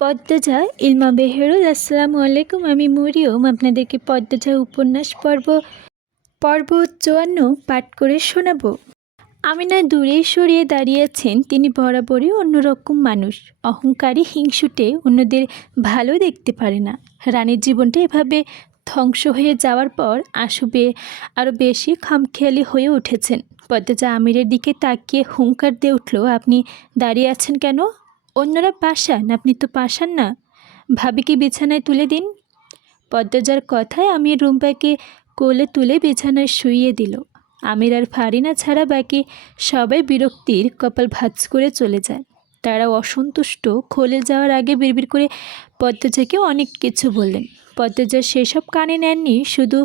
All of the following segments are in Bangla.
পদ্মজা ইলমা বেহেরুল আসসালামু আলাইকুম। আমি মরিয়ম আপনাদেরকে পদ্মজা উপন্যাস পর্ব 54 পাঠ করে শোনাব। আমিনা দূরে সরিয়ে দাঁড়িয়েছেন। তিনি বরাবরই অন্যরকম মানুষ, অহংকারী, হিংসুটে, অন্যদের ভালো দেখতে পারে না। রানীর জীবনটা এভাবে ধ্বংস হয়ে যাওয়ার পর আশুবে আরও বেশি খামখেয়ালি হয়ে উঠেছেন। পদ্মজা আমিরের দিকে তাকিয়ে হুঙ্কার দিয়ে উঠল, আপনি দাঁড়িয়ে আছেন কেন? অন্যরা পাষাণ, আপনি তো পাষাণ না। ভাবিকে বিছানায় তুলে দিন। পদ্মজার কথায় আমির রুম্পাকে কোলে তুলে বিছানায় শুইয়ে দিল। আমির আর ফারিনা ছাড়া বাকি সবাই বিরক্তির কপাল ভাঁজ করে চলে যায়। তারা অসন্তুষ্ট। খোলে যাওয়ার আগে বিড়বিড় করে পদ্মজাকে অনেক কিছু বললেন। পদ্মজা সেসব কানে নেননি, শুধু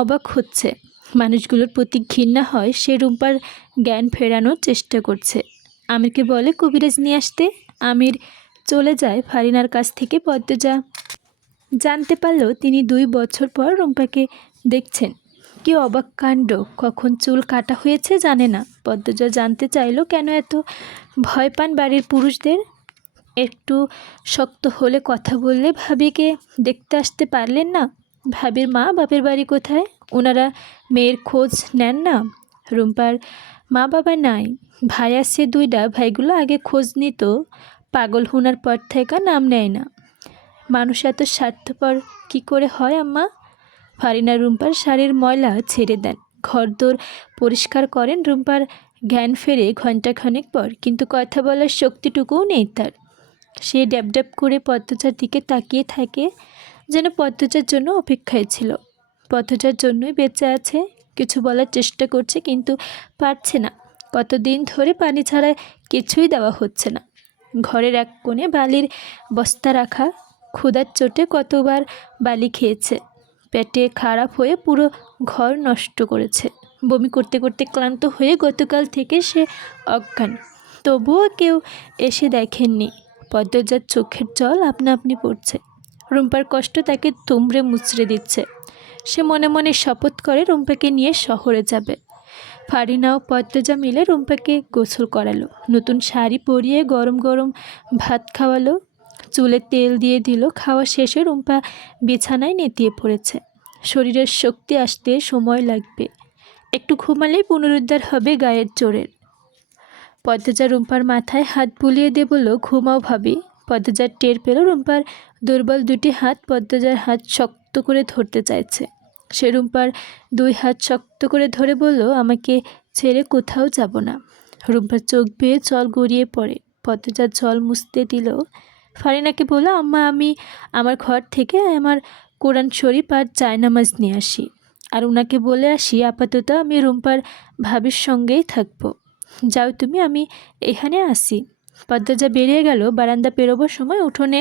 অবাক হচ্ছে। মানুষগুলোর প্রতি ঘৃণা হয়। সে রুম্পার জ্ঞান ফেরানোর চেষ্টা করছে। আমিরকে বলে কবিরাজ নিয়ে আসতে। আমির চলে যায় ফারিনার কাছ থেকে। পদ্মজা জানতে পারল তিনি 2 বছর পর রুম্পাকে দেখছেন। কি অবাক কাণ্ড! কখন চুল কাটা হয়েছে জানে না। পদ্মজা জানতে চাইল কেন এত ভয় পান বাড়ির পুরুষদের। একটু শক্ত হলে কথা বললে ভাবিকে দেখতে আসতে পারলেন না? ভাবির মা বাপের বাড়ি কোথায়? ওনারা মেয়ের খোঁজ নেন না? রুম্পার মা বাবা নাই, ভাই আছে 2টা। ভাইগুলো আগে খোঁজ নিত, পাগল হোনার পর থেকে নাম নেয় না। মানুষ এত স্বার্থপর কি করে হয় আম্মা? ফারিনা রুম্পার শাড়ির ময়লা ছেড়ে দেন, ঘরদোর পরিষ্কার করেন। রুম্পার জ্ঞান ফেরে ঘণ্টাখানেক পর, কিন্তু কথা বলার শক্তিটুকুও নেই তার। সে ড্যাব করে পদ্মজার দিকে তাকিয়ে থাকে, যেন পদ্মজার জন্য অপেক্ষায় ছিল। পদ্মজার জন্যই বেঁচে আছে। কিছু বলার চেষ্টা করছে কিন্তু পারছে না। কতদিন ধরে পানি ছাড়া কিছুই দেওয়া হচ্ছে না। ঘরের এক কোণে বালির বস্তা রাখা। ক্ষুধার চোটে কতবার বালি খেয়েছে। পেটে খারাপ হয়ে পুরো ঘর নষ্ট করেছে। বমি করতে করতে ক্লান্ত হয়ে গতকাল থেকে সে অজ্ঞান। তবুও কেউ এসে দেখেননি। পদ্মজার চোখের জল আপনা আপনি পড়ছে। রুম্পার কষ্ট তাকে তুমড়ে মুচড়ে দিচ্ছে। সে মনে মনে শপথ করে রুম্পাকে নিয়ে শহরে যাবে। ফারিনা ও পদ্মজা মিলে রুম্পাকে গোসল করালো, নতুন শাড়ি পরিয়ে গরম গরম ভাত খাওয়ালো, চুলে তেল দিয়ে দিল। খাওয়া শেষে রুম্পা বিছানায় নেতিয়ে পড়েছে। শরীরের শক্তি আসতে সময় লাগবে। একটু ঘুমালেই পুনরুদ্ধার হবে গায়ের জোরের। পদ্মজা রুম্পার মাথায় হাত বুলিয়ে দিয়ে বলল, ঘুমাও ভাবি। পদ্মজার টের পেল রুম্পার দুর্বল 2টি হাত পদ্মজার হাত শক্ত করে ধরতে চাইছে। সে রুম্পার 2 হাত শক্ত করে ধরে বলল, আমাকে ছেড়ে কোথাও যাব না। রুম্পার চোখ বেয়ে জল গড়িয়ে পড়ে। পদ্মজার জল মুছতে দিল। ফারিনাকে বলল, আম্মা আমি আমার ঘর থেকে আমার কোরআন শরীফ আর জায়নামাজ নিয়ে আসি, আর ওনাকে বলে আসি আপাতত আমি রুম্পার ভাবির সঙ্গেই থাকবো। যাও তুমি, আমি এখানে আসি। পদ্মজা বেরিয়ে গেল। বারান্দা পেরোবার সময় উঠোনে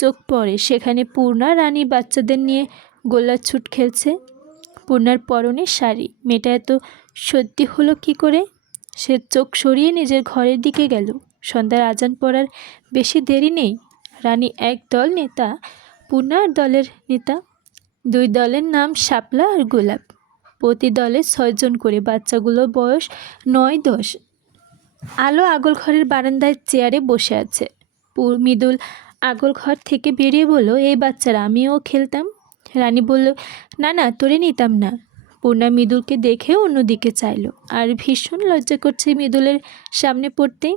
চোখ পড়ে। সেখানে পূর্ণা রানী বাচ্চাদের নিয়ে গোল্লাছুট খেলছে। পূর্ণার পরনে শাড়ি। মেয়েটা এত সত্যি হলো কি করে? সে চোখ সরিয়ে নিজের ঘরের দিকে গেল। সন্ধ্যার আজান পড়ার বেশি দেরি নেই। রানী এক দল নেতা, পূর্ণার দলের নেতা। 2 দলের নাম শাপলা আর গোলাপ। প্রতি দলে 6 জন করে। বাচ্চাগুলোর বয়স 9-10। আলো আগল ঘরের বারান্দায় চেয়ারে বসে আছে। মৃদুল আগল ঘর থেকে বেরিয়ে বলল, এই বাচ্চারা, আমিও খেলতাম। রানী বলল, না না, তোরে নিতাম না। পূর্ণা মৃদুলকে দেখে অন্যদিকে চাইল, আর ভীষণ লজ্জা করছে মৃদুলের সামনে পড়তেই।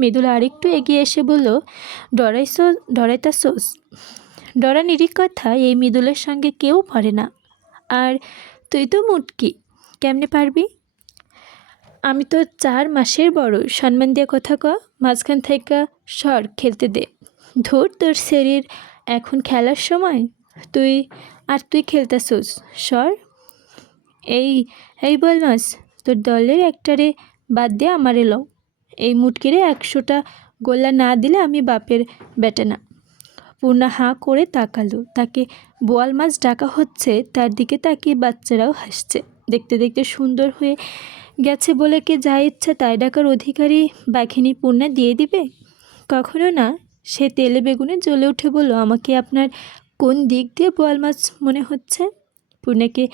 মৃদুল আরেকটু এগিয়ে এসে বলল, ডরাইতাছোস? ডরানিরই কথা। এই মৃদুলের সঙ্গে কেউ পারে না। আর তুই তো মুটকি, কেমনে পারবি? আমি তো 4 মাসের বড়। সম্মান দিয়ে কথা ক। মাঝখান থেকে সর, খেলতে দে। ধুর, তোর শরীর এখন খেলার সময়? তুই খেলতাছোস, সর। এই বলমাস, তোর দলের একটারে বাদ দিয়ে আমারে লও। এই মুটকিরে 100টা গোল্লা না দিলে আমি বাপের বেটা না। পূর্ণা হাঁ করে তাকালো। তাকে বোয়াল মাছ ডাকা হচ্ছে। তার দিকে তাকিয়ে বাচ্চারাও হাসছে। দেখতে দেখতে সুন্দর হয়ে গেছে বলে কি যা ইচ্ছা তাই ডাকার অধিকারী বাঘিনী পূর্ণা দিয়ে দিবে? কখনো না। সে তেলে বেগুনে জ্বলে উঠে বলল, আমাকে আপনার কোন দিক দিয়ে বোয়াল মাছ মনে হচ্ছে? পূর্ণাকে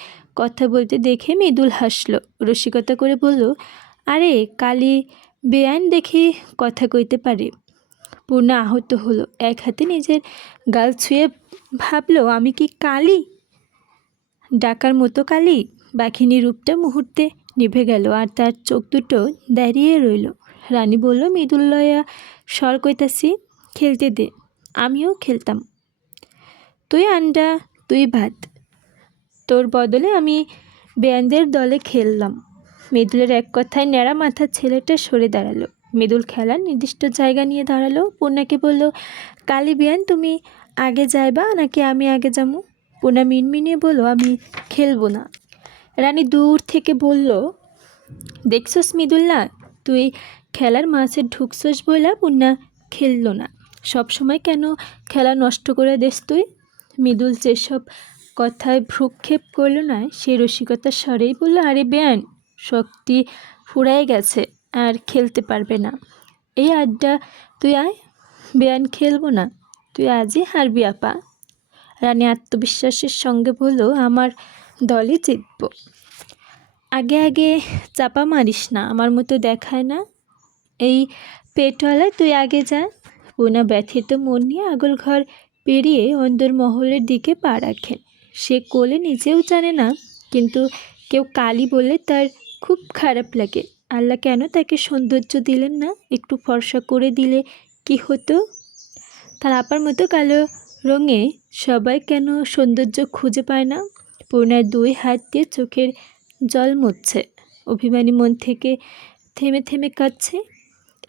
কথা বলতে দেখে মৃদুল হাসলো, রসিকতা করে বলল, আরে কালি বেআইন দেখি কথা কইতে পারে। পূর্ণা আহত হলো, এক হাতে নিজের গাল ছুঁয়ে ভাবলো আমি কি কালী, ডাকার মতো কালী? বাঘিনী রূপটা মুহূর্তে নিভে গেল আর তার চোখ দুটো দাঁড়িয়ে রইল। রানী বলল, মৃদুল লয়া স্বর কইতাছি, খেলতে দে, আমিও খেলতাম। তুই আন্ডা তুই ভাত, তোর বদলে আমি বেয়ানদের দলে খেললাম। মৃদুলের এক কথায় ন্যাড়া মাথার ছেলেটা সরে দাঁড়ালো। মৃদুল খেলার নির্দিষ্ট জায়গা নিয়ে দাঁড়ালো। পূর্ণাকে বলল, কালী বেয়ান তুমি আগে যাইবা নাকি আমি আগে যাবো? পূর্ণা মিনমিনিয়ে বলল, আমি খেলবো না। রানী দূর থেকে বলল, দেখছস মৃদুল্লা, তুই খেলার মাঝে ঢুকছস বইলা পূর্ণা খেললো না। সব সময় কেন খেলা নষ্ট করে দেস তুই? মৃদুল যেসব কথায় ভ্রুক্ষেপ করল না, সে রসিকতার স্বরেই বলল, আরে বেয়ান শক্তি ফুরায় গেছে, আর খেলতে পারবে না। এই আড্ডা তুই আয়, বেয়ান খেলবো না, তুই আজই হারবি আপা। রানী আত্মবিশ্বাসের সঙ্গে বলল, আমার দলই জিতব। আগে আগে চাপা মারিস না, আমার মতো দেখায় না। এই পেটওয়ালা তুই আগে যা। পূর্ণা ব্যথিত মন নিয়ে আগল ঘর পেরিয়ে অন্দরমহলের দিকে পা রাখেন। সে কোলে নিজেও জানে না, কিন্তু কেউ কালী বলে তার খুব খারাপ লাগে। আল্লাহ কেন তাকে সৌন্দর্য দিলেন না? একটু ফর্সা করে দিলে কি হতো? তার আপার মতো কালো রঙে সবাই কেন সৌন্দর্য খুঁজে পায় না? পূর্ণার দুই হাত দিয়ে চোখের জল মুছছে, অভিমানী মন থেকে থেমে থেমে কাঁদছে।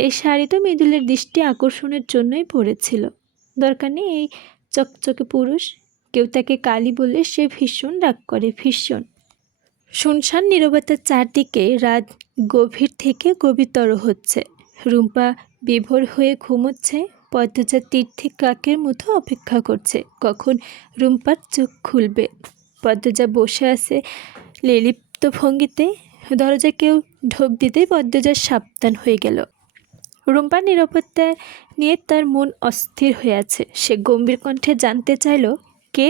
এই শাড়ি তো মৃদুলের দৃষ্টি আকর্ষণের জন্যই পরেছিল, দরকার নেই এই চকচকে পুরুষ। কেউ তাকে কালী বলে সে ভীষণ রাগ করে, ভীষণ। শুনশান নীরবতার চারদিকে রাত গভীর থেকে গভীরতর হচ্ছে। রুম্পা বিভোর হয়ে ঘুমোচ্ছে। পদ্মজা তীর্থে কাকের মতো অপেক্ষা করছে কখন রুম্পার চোখ খুলবে। পদ্মজা বসে আছে লিলিপ্ত ভঙ্গিতে। দরজা কেউ ঢোক দিতেই পদ্মজা সাবধান হয়ে গেল। রুম্পার নিরাপত্তা নিয়ে তার মন অস্থির হয়ে আছে। সে গম্ভীর কণ্ঠে জানতে চাইল, কে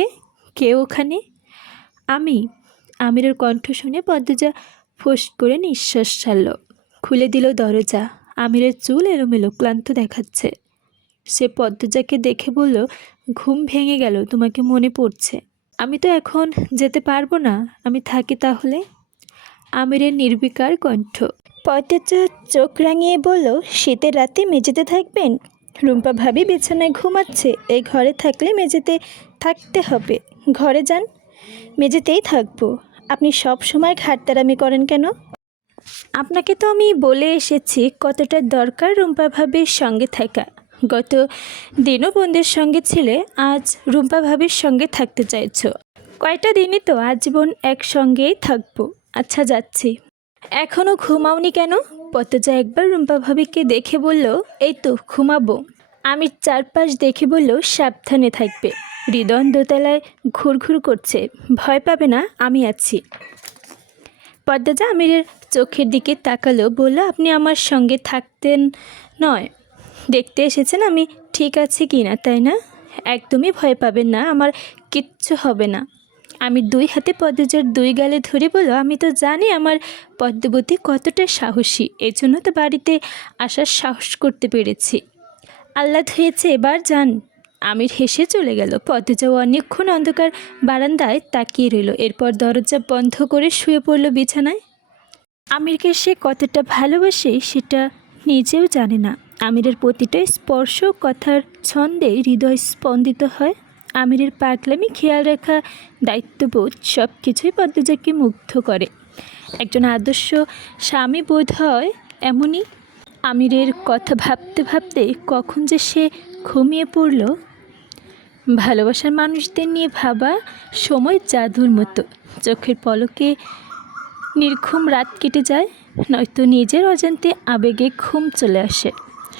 কে ওখানে? আমি। আমিরের কণ্ঠ শুনে পদ্মজা ফোঁস করে নিঃশ্বাস ছাড়ল। খুলে দিল দরজা। আমিরের চুল এলোমেলো, ক্লান্ত দেখাচ্ছে। সে পদ্মজাকে দেখে বলল, ঘুম ভেঙে গেল, তোমাকে মনে পড়ছে। আমি তো এখন যেতে পারবো না, আমি থাকি তাহলে। আমিরের নির্বিকার কণ্ঠ। পদ্মজা চোখ রাঙিয়ে বলল, শীতের রাতে মেঝেতে থাকবেন? রুম্পা ভাবি বিছানায় ঘুমাচ্ছে, এই ঘরে থাকলে মেঝেতে থাকতে হবে। ঘরে যান, মেঝেতেই থাকবো। আপনি সব সময় ঘাটতারামি করেন কেন? আপনাকে তো আমি বলে এসেছি কতটা দরকার রুম্পা ভাবির সঙ্গে থাকা। গত দিনও বোনদের সঙ্গে ছিলে, আজ রুম্পা ভাবির সঙ্গে থাকতে চাইছো। কয়টা দিনই তো আজীবন একসঙ্গেই থাকবো। আচ্ছা যাচ্ছি। এখনও ঘুমাওনি কেন? পদ্মজা একবার রুম্পা ভাবিকে দেখে বলল, এই তো ঘুমাবো। আমি চারপাশ দেখে বলল, সাবধানে থাকবে। হৃদয় দোতলায় ঘুরঘুর করছে, ভয় পাবে না, আমি আছি। পদ্মজা আমিরের চোখের দিকে তাকালো, বলল, আপনি আমার সঙ্গে থাকতেন নয়, দেখতে এসেছেন আমি ঠিক আছে কি না, তাই না? একদমই ভয় পাবেন না, আমার কিচ্ছু হবে না। আমি দুই হাতে পদ্মজার দুই গালে ধরে বলল, আমি তো জানি আমার পদ্মবতী কতটা সাহসী, এজন্য তো বাড়িতে আসার সাহস করতে পেরেছি। আল্লাহ ধুয়েছে, এবার যান। আমির হেসে চলে গেল। পদ্মজা অনেকক্ষণ অন্ধকার বারান্দায় তাকিয়ে রইল। এরপর দরজা বন্ধ করে শুয়ে পড়ল বিছানায়। আমিরকে সে কতটা ভালোবাসে সেটা নিজেও জানে না। আমিরের প্রতিটা স্পর্শ, কথার ছন্দে হৃদয় স্পন্দিত হয়। আমিরের পাগলামি, খেয়াল রাখা, দায়িত্ববোধ সব কিছুই পদ্মজাকে মুগ্ধ করে। একজন আদর্শ স্বামী বোধ হয় এমনই। আমিরের কথা ভাবতে ভাবতে কখন যে সে ঘুমিয়ে পড়ল। ভালোবাসার মানুষদের নিয়ে ভাবা সময় জাদুর মতো। চোখের পলকে নির্ঘুম রাত কেটে যায়, নয়তো নিজের অজান্তে আবেগে ঘুম চলে আসে।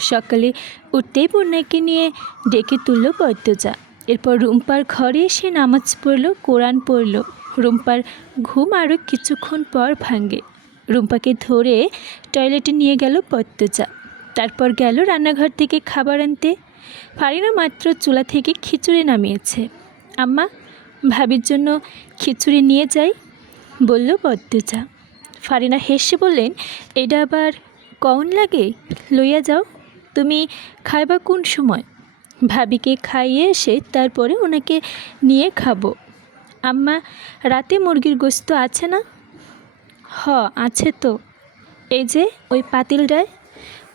সকালে উঠতেই পূর্ণাকে নিয়ে ডেকে তুলল পদ্মজা। এরপর রুম্পার ঘরে এসে নামাজ পড়ল, কোরআন পড়ল। রুম্পার ঘুম আরও কিছুক্ষণ পর ভাঙে। রুম্পাকে ধরে টয়লেটে নিয়ে গেল পদ্মজা। তারপর গেল রান্নাঘর থেকে খাবার আনতে। ফারিনা মাত্র চুলা থেকে খিচুড়ি নামিয়েছে। আম্মা, ভাবির জন্য খিচুড়ি নিয়ে যাই, বলল পদ্মজা। ফারিনা হেসে বললেন, এটা আবার কখন লাগে, লইয়া যাও। তুমি খাইবা কোন সময়? ভাবিকে খাইয়ে এসে তারপরে ওনাকে নিয়ে খাবো। আম্মা, রাতে মুরগির গোস্ত আছে না? হ, আছে তো। এই যে ওই পাতিলটায়।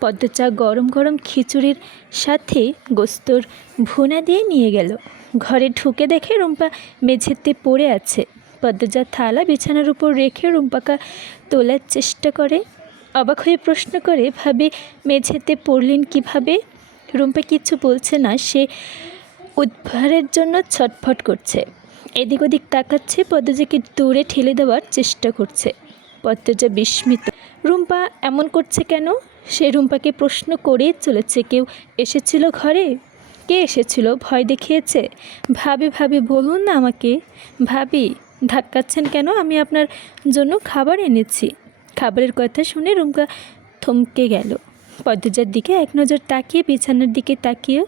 পদ্মচা গরম গরম খিচুড়ির সাথে গোস্তর ভুনা দিয়ে নিয়ে গেল। ঘরে ঢুকে দেখে রুম্পা মেঝেতে পড়ে আছে। পদ্মজা থালা বিছানার উপর রেখে রুম্পাকে তোলার চেষ্টা করে। অবাক হয়ে প্রশ্ন করে, ভাবি মেঝেতে পড়লেন কিভাবে? রুম্পা কিছু বলছে না। সে উদ্ধারের জন্য ছটফট করছে, এদিক ওদিক তাকাচ্ছে, পদ্মজাকে দূরে ঠেলে দেওয়ার চেষ্টা করছে। পদ্মজা বিস্মিত, রুম্পা এমন করছে কেন? সে রুম্পাকে প্রশ্ন করেই চলেছে। কেউ এসেছিল ঘরে? কে এসেছিল? ভয় দেখিয়েছে? ভাবি ভাবি বলুন না আমাকে। ভাবি, ধাক্কাচ্ছেন কেন? আমি আপনার জন্য খাবার এনেছি। খাবারের কথা শুনে রুম্পা থমকে গেল। পদ্মজার দিকে এক নজর তাকিয়ে বিছানার দিকে তাকিয়ে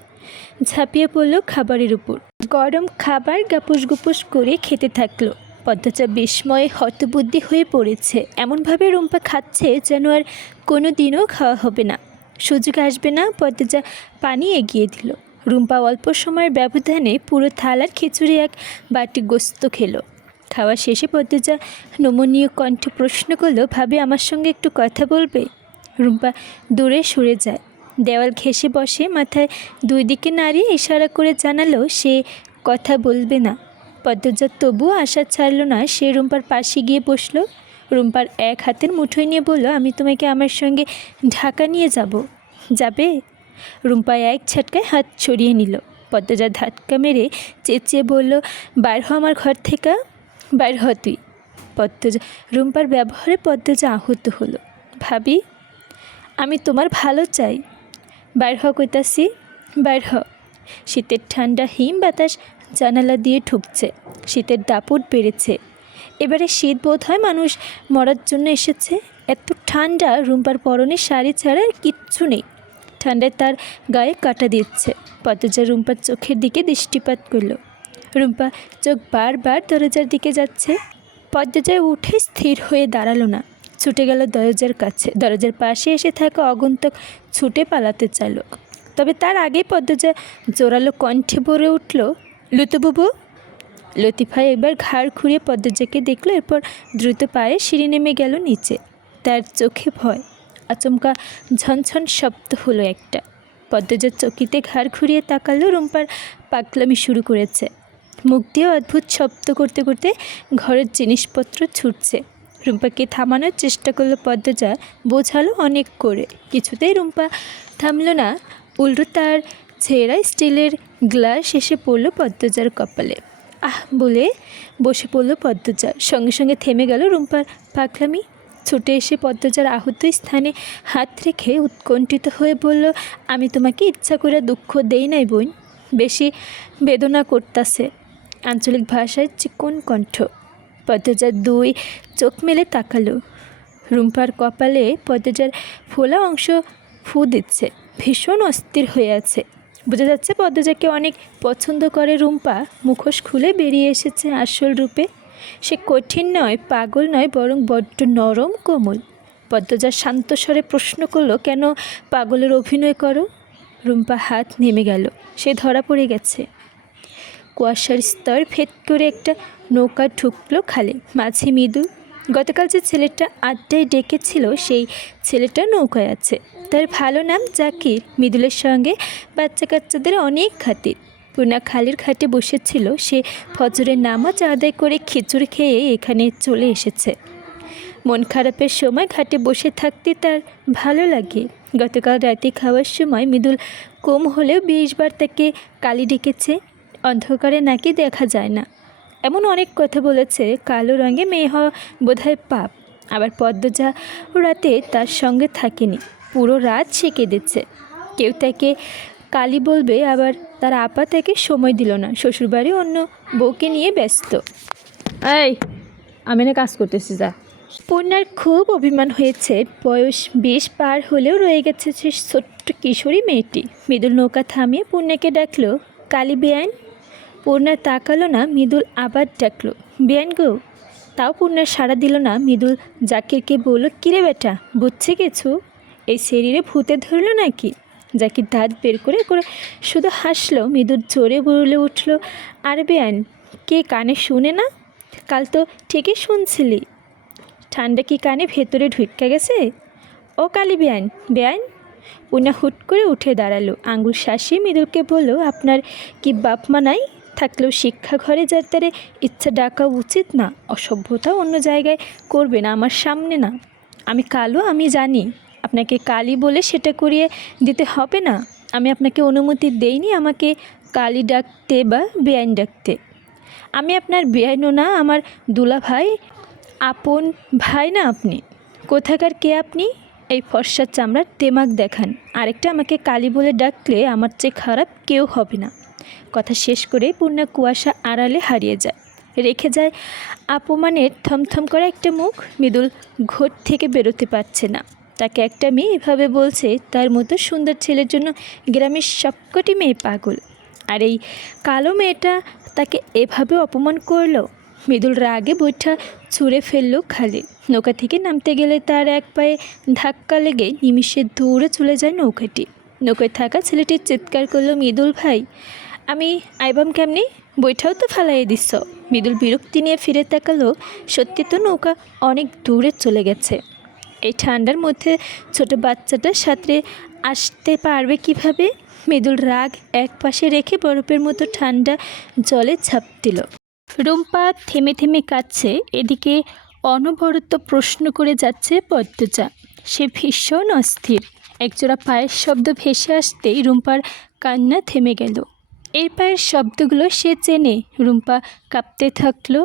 ঝাঁপিয়ে পড়ল খাবারের উপর। গরম খাবার গাপুস গুপুস করে খেতে থাকলো। পদ্মজা বিস্ময়ে হতবুদ্ধি হয়ে পড়েছে। এমনভাবে রুম্পা খাচ্ছে যেন আর কোনো দিনও খাওয়া হবে না, সুযোগ আসবে না। পদ্মজা পানি এগিয়ে দিল। রুম্পা অল্প সময়ের ব্যবধানে পুরো থালার খিচুড়ি এক বাটি গোস্ত খেলো। খাওয়া শেষে পদ্মজা নমনীয় কণ্ঠে প্রশ্ন করলো, ভাবি আমার সঙ্গে একটু কথা বলবে? রুম্পা দূরে সরে যায়, দেওয়াল ঘেঁষে বসে, মাথায় দুই দিকে নাড়িয়ে ইশারা করে জানালো সে কথা বলবে না। পদ্মজা তবুও আশা ছাড়ল না। সে রুম্পার পাশে গিয়ে বসল। রুম্পার এক হাতের মুঠোয় নিয়ে বলল, আমি তোমাকে আমার সঙ্গে ঢাকা নিয়ে যাব, যাবে? রুম্পা এক ঝটকায় হাত ছড়িয়ে নিল। পদ্মজা ধাক্কা মেরে চেঁচিয়ে বলল, বাইর হ আমার ঘর থেকে, বাইর হ তুই। পদ্মজা রুম্পার ব্যবহারে পদ্মজা আহত হলো। ভাবি, আমি তোমার ভালো চাই, বাইর হ কইতাছি, বাইর হ। শীতের ঠান্ডা হিম বাতাস জানালা দিয়ে ঢুকছে। শীতের দাপট বেড়েছে। এবারে শীত বোধ হয় মানুষ মরার জন্য এসেছে। এত ঠান্ডা, রুম্পার পরনে শাড়ি ছাড়া আর কিচ্ছু নেই। ঠান্ডায় তার গায়ে কাটা দিচ্ছে। পদ্মজা রুম্পার চোখের দিকে দৃষ্টিপাত করল। রুম্পা চোখ বারবার দরজার দিকে যাচ্ছে। পদ্মজায় উঠে স্থির হয়ে দাঁড়ালো না, ছুটে গেল দরজার কাছে। দরজার পাশে এসে থাকা আগন্তুক ছুটে পালাতে চাইল। তবে তার আগেই পদ্মজা জোরালো কণ্ঠে বলে উঠল, লুতুবুবু। লতিফা একবার ঘাড় ঘুরিয়ে পদ্মজাকে দেখল, এরপর দ্রুত পায়ে সিঁড়ি নেমে গেল নিচে। তার চোখে ভয়। আচমকা ঝনঝন শব্দ হলো একটা। পদ্মজা চকিতে ঘাড় ঘুরিয়ে তাকালো। রুম্পার পাগলামি শুরু করেছে। মুখ দিয়ে অদ্ভুত শব্দ করতে করতে ঘরের জিনিসপত্র ছুটছে। রুম্পাকে থামানোর চেষ্টা করলো পদ্মজা, বোঝালো অনেক করে। কিছুতেই রুম্পা থামল না। উল্টো তার ছেঁড়া স্টিলের গ্লাস এসে পড়ল পদ্মজার কপালে। আহ বলে বসে পড়ল পদ্মজা। সঙ্গে সঙ্গে থেমে গেল রুম্পার পাগলামি। ছুটে এসে পদ্মজার আহত স্থানে হাত রেখে উৎকণ্ঠিত হয়ে বলল, আমি তোমাকে ইচ্ছা করে দুঃখ দেই নাই বোন, বেশি বেদনা করতাছে। আঞ্চলিক ভাষায় চিকন কণ্ঠ। পদ্মজার দুই চোখ মেলে তাকালো। রুম্পার কপালে পদ্মজার ফোলা অংশ ফু দিচ্ছে। ভীষণ অস্থির হয়ে আছে। বোঝা যাচ্ছে পদ্মজাকে অনেক পছন্দ করে রুম্পা। মুখোশ খুলে বেরিয়ে এসেছে আসল রূপে। সে কঠিন নয়, পাগল নয়, বরং বড্ড নরম কোমল। পদ্মজা শান্ত স্বরে প্রশ্ন করলো, কেন পাগলের অভিনয় করো? রুম্পা হাত নেমে গেল। সে ধরা পড়ে গেছে। কুয়াশার স্তর ভেদ করে একটা নৌকা ঢুকলো খালে। মাঝে মৃদুল। গতকাল যে ছেলেটা আড্ডায় ডেকেছিল সেই ছেলেটা নৌকায় আছে। তার ভালো নাম জাকির। মৃদুলের সঙ্গে বাচ্চা কাচ্চাদের অনেক খাতির। পূর্ণা খালের ঘাটে বসেছিল। সে ফজরের নামাজ আদায় করে খিচুড়ি খেয়ে এখানে চলে এসেছে। মন খারাপের সময় ঘাটে বসে থাকতে তার ভালো লাগে। গতকাল রাতে খাওয়ার সময় মৃদুল কম হলেও 20 বার তাকে কালি ডেকেছে। অন্ধকারে নাকি দেখা যায় না, এমন অনেক কথা বলেছে। কালো রঙে মেয়ে হওয়া বোধহয় পাপ। আবার পদ্মজা রাতে তার সঙ্গে থাকেনি। পুরো রাত সে কেঁদেছে। কেউ তাকে কালি বলবে, আবার তার আপা তাকে সময় দিল না। শ্বশুরবাড়ি অন্য বউকে নিয়ে ব্যস্ত। এই, আমি না কাজ করতেছি, যা। পূর্ণার খুব অভিমান হয়েছে। বয়স 20 পার হলেও রয়ে গেছে সে ছোট্ট কিশোরী মেয়েটি। মৃদুল নৌকা থামিয়ে পূর্ণাকে ডাকলো, কালি বেআইন। পূর্ণা তাকালো না। মৃদুল আবার ডাকলো, বেআইন গো। তাও পূর্ণার সাড়া দিল না। মৃদুল জাকিরকে বলল, কিরে বেটা, বুঝছে কিছু? এই শরীরে ভূতে ধরল নাকি? জাকির দাঁত বের করে করে শুধু হাসলো। মৃদুর জোরে বলে উঠল, আরে বেআইন, কে কানে শুনে না? কাল তো ঠিকই শুনছিলি। ঠান্ডা কি কানে ভেতরে ঢুকে গেছে? ও কালি বেআইন, বেআইন। উনা হুট করে উঠে দাঁড়ালো, আঙুল শাসিয়ে মৃদুলকে বলল, আপনার কি বাপ মা নাই? থাকলেও শিক্ষা ঘরে যার তারে ইচ্ছা ডাকা উচিত না। অসভ্যতা অন্য জায়গায় করবে না, আমার সামনে না। আমি কালো, আমি জানি। আপনাকে কালি বলে সেটা করিয়ে দিতে হবে না। আমি আপনাকে অনুমতি দেইনি আমাকে কালি ডাকতে বা বেআইন ডাকতে। আমি আপনার বেআইনও না, আমার দুলা ভাই, আপন ভাই না আপনি। কোথাকার কে আপনি? এই ফর্সার চামড়ার দেমাগ দেখান। আরেকটা আমাকে কালি বলে ডাকলে আমার চেয়ে খারাপ কেউ হবে না। কথা শেষ করে পূর্ণা কুয়াশা আড়ালে হারিয়ে যায়, রেখে যায় অপমানের থমথম করা একটা মুখ। মৃদুল ঘর থেকে বেরোতে পারছে না। তাকে একটা মেয়ে এভাবে বলছে, তার মতো সুন্দর ছেলের জন্য গ্রামের সবকটি মেয়ে পাগল, আর এই কালো মেয়েটা তাকে এভাবে অপমান করলো। মৃদুল রাগে বৈঠা ছুঁড়ে ফেললো খালে। নৌকা থেকে নামতে গেলে তার এক পায়ে ধাক্কা লেগে নিমিষে দৌড়ে চলে যায় নৌকাটি। নৌকায় থাকা ছেলেটি চিৎকার করলো, মৃদুল ভাই, আমি আইবাম কেমনি? বৈঠাও তো ফালাইয়ে দিচ্ছ। মৃদুল বিরক্তি নিয়ে ফিরে তাকালো। সত্যি তো নৌকা অনেক দূরে চলে গেছে। এই ঠান্ডার মধ্যে ছোট বাচ্চাটার সাথে আসতে পারবে কিভাবে? মৃদুল রাগ এক পাশে রেখে বরফের মতো ঠান্ডা জলে ঝাঁপ দিল। রুম্পা থেমে থেমে কাঁদছে। এদিকে অনবরত প্রশ্ন করে যাচ্ছে পদ্মজা। সে ভীষণ অস্থির। একজোড়া পায়ের শব্দ ভেসে আসতেই রুম্পার কান্না থেমে গেল। এর পায়ের শব্দগুলো সে চেনে। রুম্পা কাঁপতে থাকলো।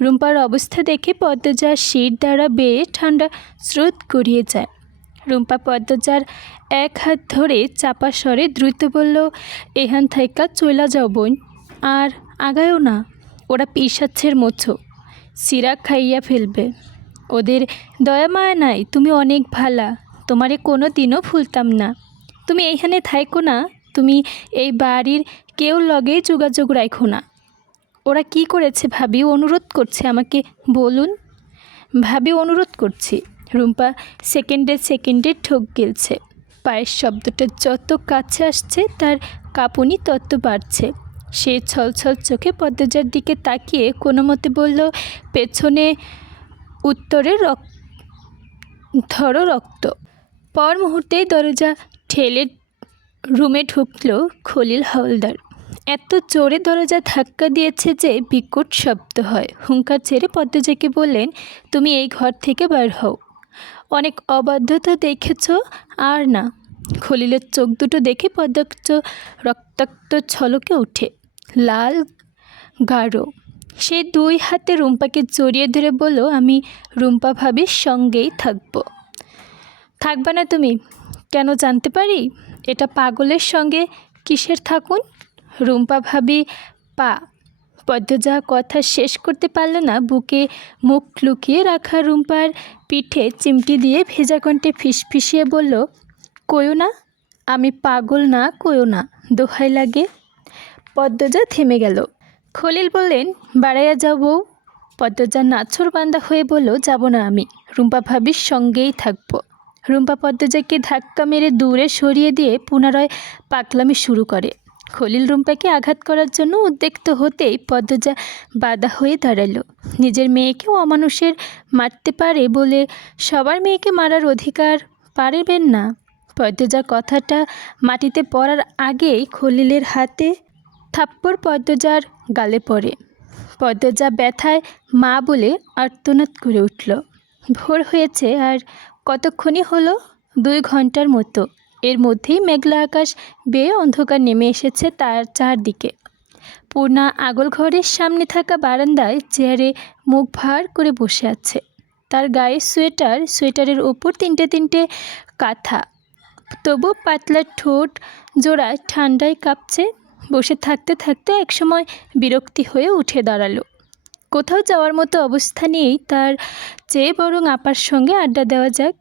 রুম্পার অবস্থা দেখে পদ্মজার শির দ্বারা বেয়ে ঠান্ডা স্রোত গড়িয়ে যায়। রুম্পা পদ্মজার এক হাত ধরে চাপা স্বরে দ্রুত বলল, এখান থাইকা চইলা যাও বোন, আর আগায়ও না। ওরা পিসাচ্ছের মোছো, সিরা খাইয়া ফেলবে। ওদের দয়া মায়া নাই। তুমি অনেক ভালা, তোমারে কোনো দিনও ভুলতাম না। তুমি এইখানে থাইকো না। তুমি এই বাড়ির কেউ লগে যোগাযোগ রাখো না। ওরা কি করেছে ভাবি? অনুরোধ করছে আমাকে বলুন। ভাবি অনুরোধ করছি। রুম্পা সেকেন্ডে সেকেন্ডে ঠোক গিলছে। পায়ের শব্দটা যত কাছে আসছে তার কাঁপুনি তত বাড়ছে। সে ছলছল চোখে পদ্মজার দিকে তাকিয়ে কোনো মতে বলল, পেছনে উত্তরে ধরো রক্ত। পর মুহূর্তেই দরজা ঠেলে রুমে ঢুকলো খলিল হাওলদার। এত জোরে দরজা ধাক্কা দিয়েছে যে বিকট শব্দ হয়। হুঙ্কার ছেড়ে পদ্মজাকে বললেন, তুমি এই ঘর থেকে বের হও। অনেক অবাধ্যতা দেখেছ, আর না। খলিলের চোখ দুটো দেখে পদ্মজ রক্তাক্ত ছলকে উঠে, লাল গাঢ়। সে দুই হাতে রুম্পাকে জড়িয়ে ধরে বলল, আমি রুম্পা ভাবির সঙ্গেই থাকবো। থাকবা না তুমি? কেন জানতে পারি? এটা পাগলের সঙ্গে কিসের থাকুন? রুম্পা ভাবি পা। পদ্মজা কথা শেষ করতে পারল না। বুকে মুখ লুকিয়ে রাখা রুম্পার পিঠে চিমটি দিয়ে ভেজা কণ্ঠে ফিসফিসিয়ে বলল, কইও না, আমি পাগল না, কইও না, দোহাই লাগে। পদ্মজা থেমে গেল। খলিল বললেন, বাড়াইয়া যাও বউ। পদ্মজা নাছোড় বান্দা হয়ে বলল, যাব না আমি, রুম্পা ভাবির সঙ্গেই থাকবো। রুম্পা পদ্মজাকে ধাক্কা মেরে দূরে সরিয়ে দিয়ে পুনরায় পাগলামি শুরু করে। খলিল রুম্পাকে আঘাত করার জন্য উদ্যক্ত হতেই পদ্মজা বাধা হয়ে দাঁড়ালো। নিজের মেয়েকেও অমানুষের মারতে পারে বলে সবার মেয়েকে মারার অধিকার পারবেন না। পদ্মজা কথাটা মাটিতে পড়ার আগেই খলিলের হাতে থাপ্পড় পদ্মজার গালে পড়ে। পদ্মজা ব্যথায় মা বলে আর্তনাদ করে উঠল। ভোর হয়েছে, আর কতক্ষণই হলো? 2 ঘন্টার মতো। এর মধ্যেই মেঘলা আকাশ বেয়ে অন্ধকার নেমে এসেছে তার চারদিকে। পূর্ণা আগল ঘরের সামনে থাকা বারান্দায় চেয়ারে মুখ ভার করে বসে আছে। তার গায়ে সোয়েটার, সোয়েটারের ওপর 3টে কাঁথা। তবু পাতলা ঠোঁট জোড়ায় ঠান্ডায় কাঁপছে। বসে থাকতে থাকতে একসময় বিরক্তি হয়ে উঠে দাঁড়ালো। কোথাও যাওয়ার মতো অবস্থা নেই তার, চেয়ে বরং আপার সঙ্গে আড্ডা দেওয়া যাক।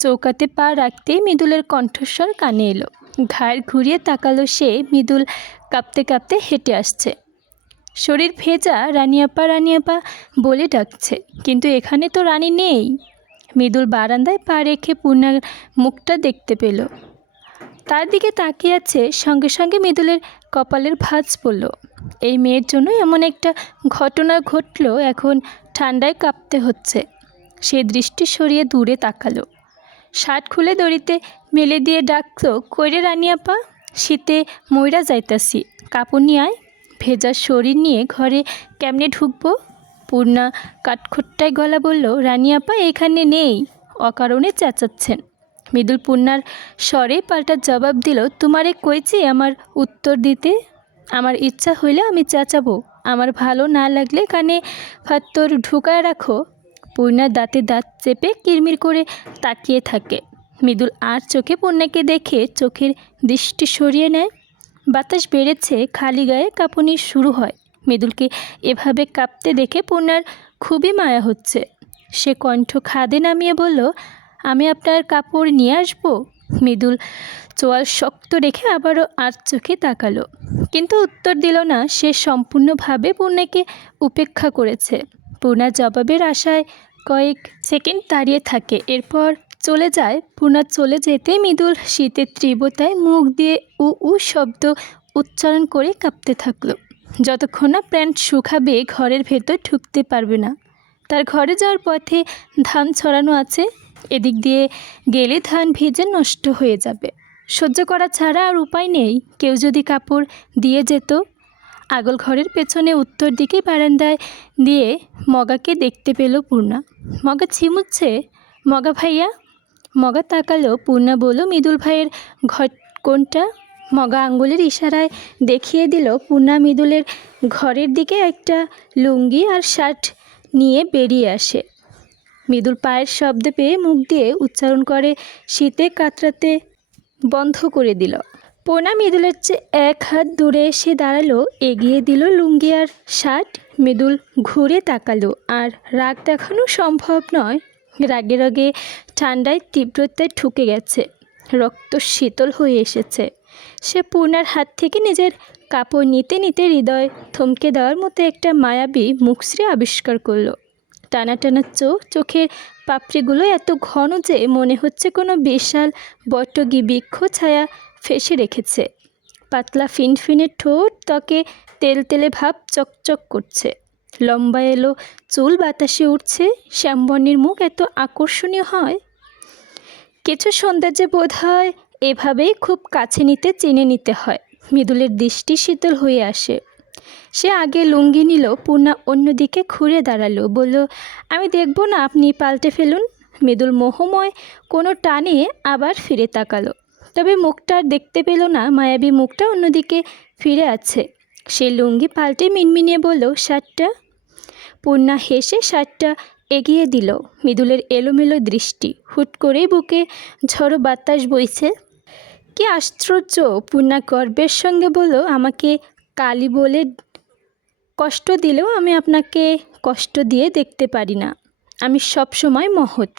চৌকাতে পা রাখতেই মৃদুলের কণ্ঠস্বর কানে এলো। ঘাড় ঘুরিয়ে তাকালো সে। মৃদুল কাঁপতে কাঁপতে হেঁটে আসছে। শরীর ভেজা। রানিয়াপা রানিয়াপা বলে ডাকছে, কিন্তু এখানে তো রানী নেই। মৃদুল বারান্দায় পা রেখে পূর্ণার মুখটা দেখতে পেল। তার দিকে তাকিয়ে আছে। সঙ্গে সঙ্গে মৃদুলের কপালের ভাঁজ পড়ল। এই মেয়ের জন্য এমন একটা ঘটনা ঘটল, এখন ঠান্ডায় কাঁপতে হচ্ছে। সে দৃষ্টি সরিয়ে দূরে তাকালো। শার্ট খুলে দড়িতে মেলে দিয়ে ডাকলো, কইরে রানী আপা, শীতে মইরা যাইতাছি, কাপড় নিয়ে আয়। ভেজা শরীর নিয়ে ঘরে কেমনে ঢুকবো? পূর্ণা কাঠখোট্টায় গলা বলল, রানী আপা এখানে নেই, অকারণে চেঁচাচ্ছেন। মৃদুল পূর্ণার স্বরে পাল্টা জবাব দিল, তোমারে কইছি আমার উত্তর দিতে। আমার ইচ্ছা হইলে আমি চেঁচাবো, আমার ভালো না লাগলে কানে ফাত্তর ঢুকায় রাখো। পূর্ণার দাঁতে দাঁত চেপে কিরমির করে তাকিয়ে থাকে। মৃদুল আর চোখে পূর্ণাকে দেখে চোখের দৃষ্টি সরিয়ে নেয়। বাতাস বেড়েছে, খালি গায়ে কাঁপুনি শুরু হয়। মৃদুলকে এভাবে কাঁপতে দেখে পূর্ণার খুবই মায়া হচ্ছে। সে কণ্ঠ খাদে নামিয়ে বলল, আমি আপনার কাপড় নিয়ে আসবো। মৃদুল চোয়াল শক্ত রেখে আবারও আর চোখে তাকালো, কিন্তু উত্তর দিল না। সে সম্পূর্ণভাবে পূর্ণাকে উপেক্ষা করেছে। পূর্ণার জবাবের আশায় কয়েক সেকেন্ড দাঁড়িয়ে থাকে, এরপর চলে যায়। পূর্ণা চলে যেতে মৃদুল শীতের তীব্রতায় মুখ দিয়ে উ উ শব্দ উচ্চারণ করে কাঁপতে থাকলো। যতক্ষণ না প্যান্ট শুকাবে ঘরের ভেতর ঢুকতে পারবে না। তার ঘরে যাওয়ার পথে ধান ছড়ানো আছে, এদিক দিয়ে গেলে ধান ভিজে নষ্ট হয়ে যাবে। সহ্য করা ছাড়া আর উপায় নেই। কেউ যদি কাপড় দিয়ে যেত। আগল ঘরের পেছনে উত্তর দিকে বারান্দায় দিয়ে মগাকে দেখতে পেল পূর্ণা। মগা ছিমুচ্ছে। মগা ভাইয়া। মগা তাকালো। পূর্ণা বলল, মৃদুল ভাইয়ের ঘর কোনটা? মগা আঙ্গুলের ইশারায় দেখিয়ে দিল। পূর্ণা মৃদুলের ঘরের দিকে একটা লুঙ্গি আর শার্ট নিয়ে বেরিয়ে আসে। মৃদুল পায়ের শব্দ পেয়ে মুখ দিয়ে উচ্চারণ করে শীতে কাতরাতে বন্ধ করে দিল। পূর্ণা মৃদুলের চেয়ে এক হাত দূরে এসে দাঁড়ালো, এগিয়ে দিল লুঙ্গি আর শার্ট। মৃদুল ঘুরে তাকালো। আর রাগ দেখানো সম্ভব নয়। রাগে রাগে ঠান্ডায় তীব্রতায় ঠুকে গেছে, রক্ত শীতল হয়ে এসেছে। সে পূর্ণার হাত থেকে নিজের কাপড় নিতে নিতে হৃদয় থমকে দেওয়ার মতো একটা মায়াবী মুখশ্রী আবিষ্কার করলো। টানা টানা চোখ, চোখের পাপড়িগুলো এত ঘন যে মনে হচ্ছে কোনো বিশাল বটগি বৃক্ষ ছায়া ফেসে রেখেছে। পাতলা ফিনফিনে ঠোঁট, ত্বকে তেলতেলে ভাব চকচক করছে। লম্বা এলো চুল বাতাসে উঠছে। শ্যামবর্ণের মুখ এত আকর্ষণীয় হয়। কিছু সৌন্দর্যে বোধ হয় এভাবেই খুব কাছে নিতে চিনে নিতে হয়। মৃদুলের দৃষ্টি শীতল হয়ে আসে। সে আগে লুঙ্গি নিল। পূর্ণা অন্যদিকে ঘুরে দাঁড়ালো, বলল, আমি দেখব না, আপনি পাল্টে ফেলুন। মৃদুল মোহময় কোনো টানে আবার ফিরে তাকালো, তবে মুখটা আর দেখতে পেল না। মায়াবী মুখটা অন্যদিকে ফিরে আছে। সে লুঙ্গি পাল্টে মিনমিনিয়ে বলল, শার্টটা। পূর্ণা হেসে শার্টটা এগিয়ে দিল। মৃদুলের এলোমেলো দৃষ্টি। হুট করেই বুকে ঝড়ো বাতাস বইছে। কি আশ্চর্য! পূর্ণা গর্বের সঙ্গে বলল, আমাকে কালী বলে কষ্ট দিলেও আমি আপনাকে কষ্ট দিয়ে দেখতে পারি না। আমি সব সময় মহৎ।